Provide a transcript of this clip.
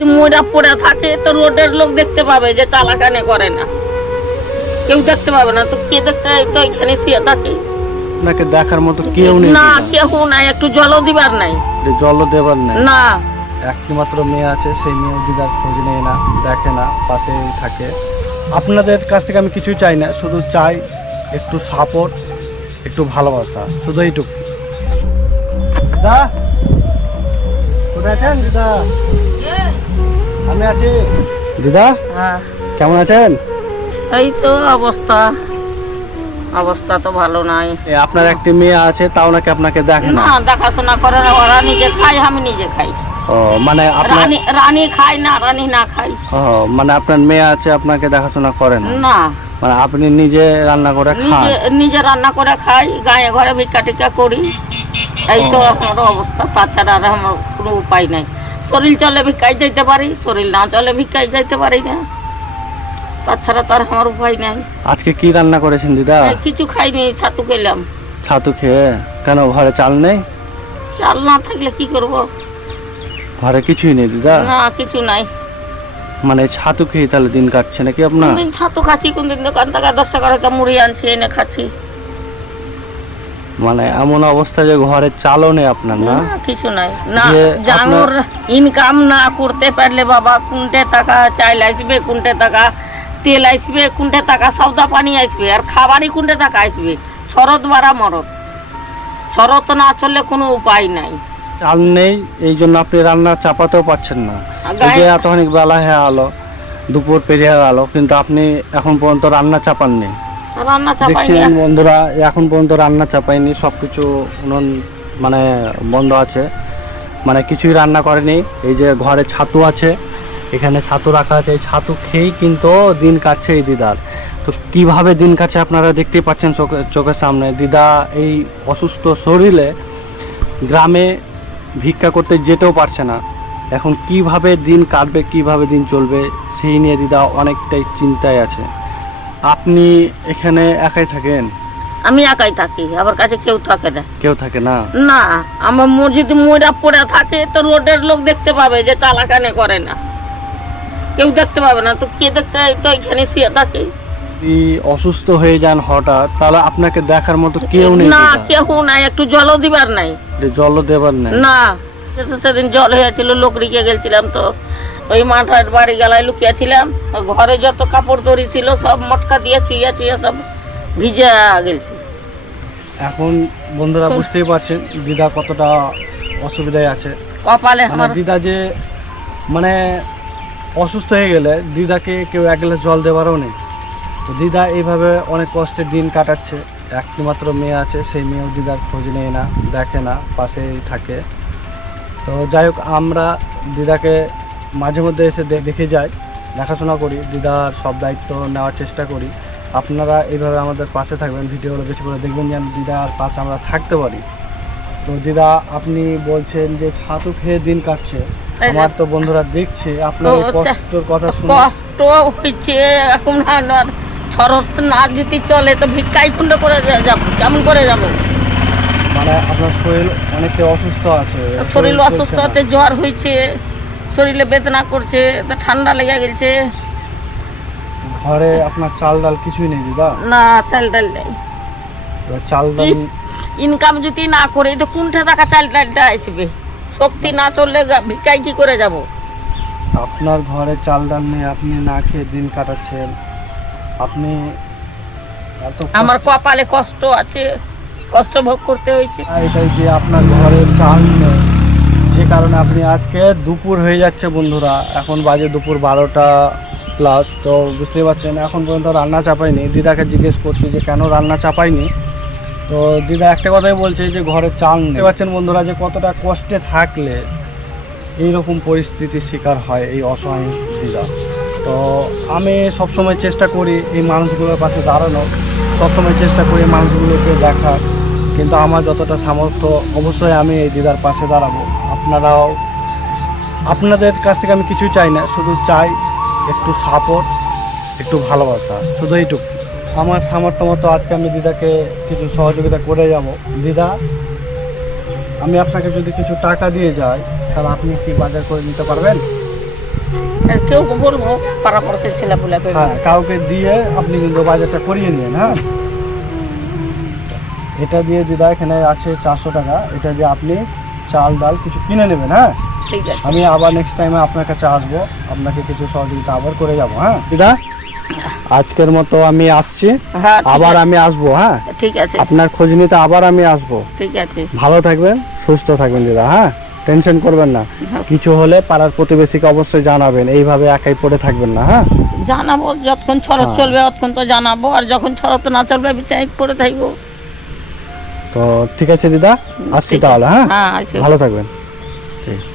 ময়রা পড়ে থাকে তো রোডের লোক দেখতে পাবে যে চালাকানে করে না। কেউ দেখতে পাবে না তো কে দেখতে তো এখানে শুয়ে থাকে। আপনাকে দেখার মতো কেউ নেই। না কেউ নাই একটু জলও দিবার নাই। জলও দেবার নেই। না। একটি মাত্র মেয়ে আছে সেই মেয়ে দিদার খোঁজ নেয় না দেখে না পাশে থাকে। আপনাদের কাছ থেকে আমি কিছুই চাই না শুধু চাই একটু সাপোর্ট একটু ভালোবাসা শুধু এইটুকু। দিদা? কোথায় আছেন দিদা? দিদা হ্যাঁ। কেমন আছেন? এই তো অবস্থা। অবস্থা তো ভালো নাই। আপনার একটি মেয়ে আছে তাও নাকি আপনাকে দেখে না? না দেখাশোনা করে না ওরা নিজে খায় আমি নিজে খাই। ও মানে আপনার রানী রানী খায় না রানী না খাই ও মানে আপনার মেয়ে আছে আপনাকে দেখাশোনা করে না? না। মানে আপনি নিজে রান্না করে খান? নিজে রান্না করে খাই গায়ে ঘরে ভিক্ষা টিকা করি। এই তো আমার অবস্থা তাছাড়া আর আমার কোনো উপায় নাই। শরীর চলে ভিক্ষায় যাইতে পারি শরীর না চলে ভিক্ষায় যাইতে পারি না। তাছাড়া তো আর আমার উপায় নাই। আজকে কি রান্না করেছেন দিদা? কিছু খাইনি ছাতু খেলাম। ছাতু খেয়ে কেন ঘরে চাল নেই? চাল না থাকলে কি করব? ঘরে কিছুই নেই দিদা? না কিছু নাই। মানে ছাতু খেয়ে তাহলে দিন কাটছে নাকি আপনার? ছাতু খাচ্ছি কোনদিন দোকান থেকে দশ টাকা মুড়ি আনছি এনে খাচ্ছি। মানে এমন অবস্থা যে ঘরে চালও নেই আপনার না? কিছু নাই। না জানোর ইনকাম না করতে পারলে বাবা কোনটে টাকা চাইল আসবে কোনটে টাকা তেল আসবে কোনটে টাকা সৌদা পানি আসবে আর খাবারই কোনটে টাকা আসবে? ছরত বাড়া মরত ছরত না চললে কোনো উপায় নাই। চাল নেই এই জন্য আপনি রান্না চাপাতেও পাচ্ছেন না। যে গায়ে- এতখানি বেলা হয়ে আলো দুপুর পেরিয়ে গেল কিন্তু আপনি এখন পর্যন্ত রান্না চাপাননি। রান্না চাপাই দেখছেন বন্ধুরা, এখন পর্যন্ত রান্না চাপাইনি সব কিছু উনুন মানে বন্ধ আছে। মানে কিছুই রান্না করেনি। এই যে ঘরে ছাতু আছে, এখানে ছাতু রাখা আছে। এই ছাতু খেয়েই কিন্তু দিন কাটছে এই দিদার তো কীভাবে দিন কাটছে আপনারা দেখতেই পাচ্ছেন চোখে, চোখের সামনে। দিদা এই অসুস্থ শরীরে গ্রামে ভিক্ষা করতে যেতেও পারছে না। এখন কীভাবে দিন কাটবে, কীভাবে দিন চলবে, সেই নিয়ে দিদা অনেকটাই চিন্তায় আছে। আপনি এখানে একাই থাকেন? আমি একাই থাকি আমার কাছে কেউ থাকে না। কেউ থাকে না? না আমার মোর যদি ময়রা পড়ে থাকে তো রোডের লোক দেখতে পাবে যে চালাকানে করে না। কেউ দেখতে পাবে না তো কে দেখতে তো এখানে শুয়ে থাকে? অসুস্থ হয়ে যান হঠাৎ তাহলে আপনাকে দেখার মতো কেউ নেই না কেউ নাই একটু জলও দিবার নাই। জলও দেবার নাই? না সেদিন জল হয়েছিল লোক রিকে গেছিলাম তো। ওই মাঠার বাড়ি গেলায় লুকিয়েছিলাম। ঘরে যত কাপড় দড়ি ছিল সব মটকা দিয়ে চুইয়া চুইয়া সব ভিজে গেছে এখন বন্ধুরা বুঝতেই পারছেন দিদা কতটা অসুবিধায় আছে। কপালে মানে আমার দিদা যে মানে অসুস্থ হয়ে গেলে দিদাকে কেউ এক গ্লাস জল দেওয়ারও নেই। তো দিদা এইভাবে অনেক কষ্টে দিন কাটাচ্ছে। একটি মাত্র মেয়ে আছে সেই মেয়েও দিদার খোঁজ নেয় না দেখে না পাশেই থাকে। তো যাই হোক আমরা দিদাকে মাঝে মধ্যে এসে দেখে যাই দেখাশোনা করি দিদার সব দায়িত্ব নেওয়ার চেষ্টা করি। আপনারা এইভাবে আমাদের পাশে থাকবেন ভিডিওগুলো বেশি করে দেখবেন যেন দিদার পাশে আমরা থাকতে পারি। তো দিদা আপনি বলছেন যে ছাতু খেয়ে দিন কাটছে। আমার তো বন্ধুরা দেখছে আপনার কষ্টর কথা শুনে। কষ্ট হয়েছে এখন আর শরৎ না যদি চলে তো ভিক্ষাই কুণ্ড করে যাব কেমন করে যাব? মানে আপনার শরীর অনেকে অসুস্থ আছে শরীর অসুস্থ। আছে জ্বর হয়েছে শরীরে বেদনা করছে তো ঠান্ডা লেগে গেছে ঘরে আপনার চাল ডাল কিছুই নেই দিদা? না চাল ডাল নেই। চাল ডাল ইনকাম যদি না করে তো কোনটা টাকা চাল ডালটা আসবে। শক্তি না চললে ভিক্ষায় কি করে যাব? আপনার ঘরে চাল ডাল নেই আপনি না খেয়ে দিন কাটাচ্ছেন। আপনি আমার কপালে কষ্ট আছে কষ্ট ভোগ করতে হয়েছে। এটাই যে আপনার ঘরে চাল নেই। যে কারণে আপনি আজকে দুপুর হয়ে যাচ্ছে বন্ধুরা। এখন বাজে দুপুর বারোটা প্লাস তো বুঝতেই পারছেন, এখন পর্যন্ত রান্না চাপাইনি। দিদাকে জিজ্ঞেস করছি যে, কেন রান্না চাপাইনি? তো দিদা একটা কথাই বলছে যে, ঘরে চাল বুঝতে পারছেন বন্ধুরা যে, কতটা কষ্টে থাকলে এইরকম পরিস্থিতির শিকার হয় এই অসহায় দিদা। তো আমি সবসময় চেষ্টা করি এই মানুষগুলোর পাশে দাঁড়ানো সবসময় চেষ্টা করি মানুষগুলোকে দেখার। কিন্তু আমার যতটা সামর্থ্য অবশ্যই আমি এই দিদার পাশে দাঁড়াবো। আপনারাও আপনাদের কাছ থেকে আমি কিছুই চাই না শুধু চাই একটু সাপোর্ট একটু ভালোবাসা শুধু এইটুকু। আমার সামর্থ্য মতো আজকে আমি দিদাকে কিছু সহযোগিতা করে যাব। দিদা আমি আপনাকে যদি কিছু টাকা দিয়ে যাই তাহলে আপনি কি বাজার করে নিতে পারবেন? আর কেউ বলব হ্যাঁ কাউকে দিয়ে আপনি কিন্তু বাজারটা করিয়ে নিন হ্যাঁ? এটা দিয়ে দিদা এখানে আছে চারশো টাকা। এটা দিয়ে আপনি চাল ডাল কিছু কিনে নেবেন হ্যাঁ? ঠিক আছে। আমি আবার নেক্সট টাইমে আপনার কাছে আসব। আপনাকে কিছু সহযোগিতা আবার করে যাব হ্যাঁ? দিদা আজকের মতো আমি আসছি। হ্যাঁ আবার আমি আসব হ্যাঁ? ঠিক আছে। আপনার খোঁজ নিতে আবার আমি আসব। ঠিক আছে। ভালো থাকবেন সুস্থ থাকবেন দিদা হ্যাঁ? টেনশন করবেন না। হ্যাঁ। কিছু হলে পাড়ার প্রতিবেশীকে অবশ্যই জানাবেন এইভাবে একাই পড়ে থাকবেন না হ্যাঁ? জানাব যতক্ষণ শরৎ হ্যাঁ। চলবে ততক্ষণ তো জানাব আর যখন শরৎ না চলবে আমি চাই পড়ে থাকব। তো ঠিক আছে দিদা আসছি তাহলে হ্যাঁ? হ্যাঁ ভালো থাকবেন। ঠিক।